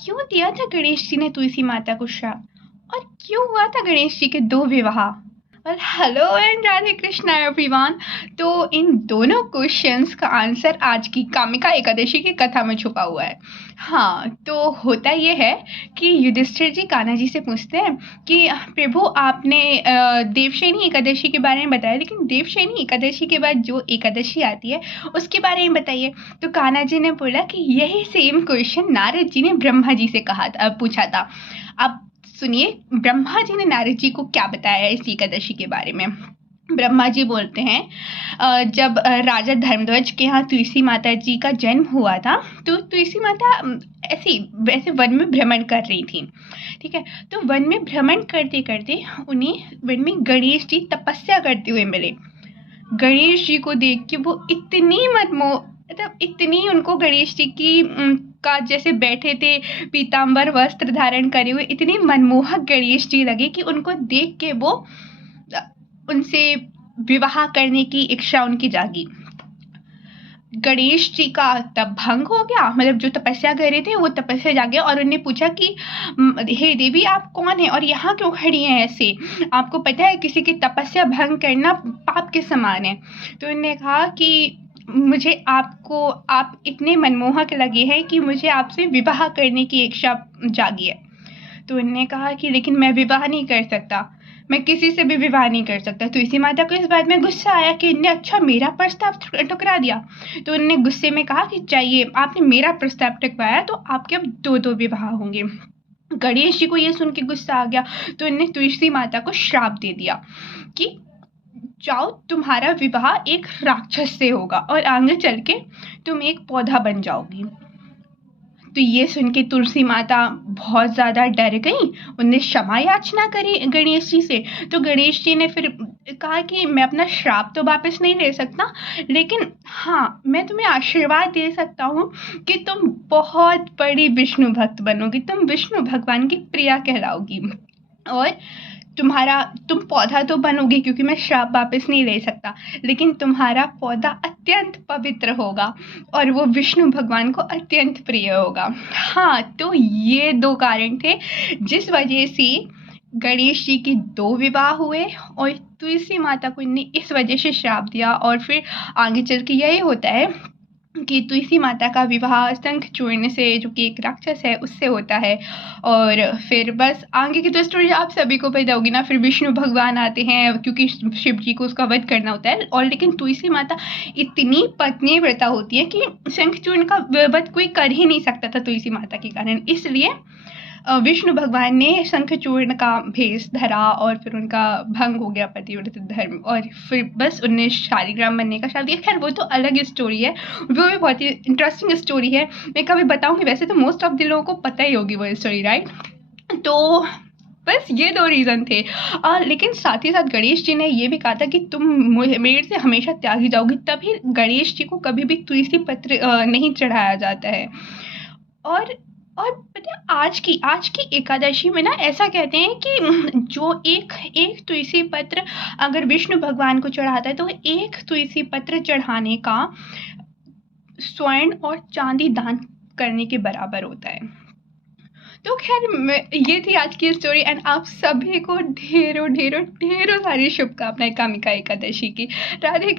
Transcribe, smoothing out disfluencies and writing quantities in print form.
क्यों दिया था गणेश जी ने तुलसी माता को श्राप, और क्यों हुआ था गणेश जी के 2 विवाह? और hello and Radhe Krishna everyone. तो इन दोनों क्वेश्चंस का आंसर आज की कामिका एकादशी की कथा में छुपा हुआ है। हाँ, तो होता ये है कि युधिष्ठिर जी कान्हा जी से पूछते हैं कि प्रभु आपने देवशयनी एकादशी के बारे में बताया, लेकिन देवशयनी एकादशी के बाद जो एकादशी आती है उसके बारे में बताइए। तो कान्हा जी ने बोला कि यही सेम क्वेश्चन नारद जी ने ब्रह्मा जी से पूछा था। अब सुनिए ब्रह्मा जी ने नारद जी को क्या बताया इस एकादशी के बारे में। ब्रह्मा जी बोलते हैं जब राजा धर्मध्वज के यहाँ तुलसी माता जी का जन्म हुआ था, तो तुलसी माता वैसे वन में भ्रमण कर रही थी। ठीक है, तो वन में भ्रमण करते करते उन्हें वन में गणेश जी तपस्या करते हुए मिले। गणेश जी को देख के वो इतनी मतलब इतनी उनको गणेश जी की का जैसे बैठे थे पीताम्बर वस्त्र धारण करे हुए, इतनी मनमोहक गणेश जी लगे कि उनको देख के वो उनसे विवाह करने की इच्छा उनकी जागी। गणेश जी का तब भंग हो गया, मतलब जो तपस्या कर रहे थे वो तपस्या जागे और उन्होंने पूछा कि हे देवी आप कौन है और यहाँ क्यों खड़ी हैं ऐसे, आपको पता है किसी की तपस्या भंग करना पाप के समान है। तो उन्होंने कहा कि मुझे आप इतने मनमोहक लगे हैं कि मुझे आपसे विवाह करने की इच्छा जागी है। तो उन्होंने कहा कि लेकिन मैं विवाह नहीं कर सकता, मैं किसी से भी विवाह नहीं कर सकता। तो इसी माता को इस बात में गुस्सा आया कि इनने अच्छा मेरा प्रस्ताव ठुकरा दिया। तो उन्होंने गुस्से में कहा कि चाहिए आपने मेरा प्रस्ताव ठुकराया तो आपके अब 2 विवाह होंगे। गणेश जी को ये सुन के गुस्सा आ गया, तो इनने तुलसी माता को श्राप दे दिया कि जाओ तुम्हारा विवाह एक राक्षस से होगा और आगे चल के तुम एक पौधा बन जाओगी। तो ये सुन के तुलसी माता बहुत ज़्यादा डर गई, उनने क्षमा याचना करी गणेश जी से। तो गणेश जी ने फिर कहा कि मैं अपना श्राप तो वापस नहीं ले सकता, लेकिन हाँ मैं तुम्हें आशीर्वाद दे सकता हूँ कि तुम बहुत बड़ी विष्णु भक्त बनोगी, तुम विष्णु भगवान की प्रिया कहलाओगी और तुम पौधा तो बनोगे क्योंकि मैं श्राप वापस नहीं ले सकता, लेकिन तुम्हारा पौधा अत्यंत पवित्र होगा और वो विष्णु भगवान को अत्यंत प्रिय होगा। हाँ, तो ये 2 कारण थे जिस वजह से गणेश जी के 2 विवाह हुए और तुलसी माता को इनने इस वजह से श्राप दिया। और फिर आगे चल के यही होता है कि तुलसी माता का विवाह शंखचूर्ण से, जो कि एक राक्षस है, उससे होता है। और फिर बस आगे की तो स्टोरी आप सभी को पता होगी ना। फिर विष्णु भगवान आते हैं क्योंकि शिव जी को उसका वध करना होता है, और लेकिन तुलसी माता इतनी पत्नी व्रता होती है कि शंखचूर्ण का वध कोई कर ही नहीं सकता था तुलसी माता के कारण। इसलिए विष्णु भगवान ने शंखचूर्ण का भेष धरा और फिर उनका भंग हो गया पतिव्रत धर्म, और फिर बस उन्हें शालिग्राम बनने का श्राप दिया। खैर वो तो अलग स्टोरी है, वो भी बहुत ही इंटरेस्टिंग स्टोरी है, मैं कभी बताऊंगी। वैसे तो मोस्ट ऑफ द लोगों को पता ही होगी वो स्टोरी, राइट। तो बस ये 2 रीज़न थे। लेकिन साथ ही साथ गणेश जी ने ये भी कहा था कि तुम मेरे से हमेशा त्यागी जाओगी, तभी गणेश जी को कभी भी तुलसी पत्र नहीं चढ़ाया जाता है। और पता है आज की एकादशी में ना ऐसा कहते हैं कि जो एक तुलसी पत्र अगर विष्णु भगवान को चढ़ाता है तो एक तुलसी पत्र चढ़ाने का स्वर्ण और चांदी दान करने के बराबर होता है। तो खैर ये थी आज की स्टोरी, एंड आप सभी को ढेरों ढेरों ढेरों सारी शुभकामनाएं कामिका एकादशी की। राधे कृष्ण।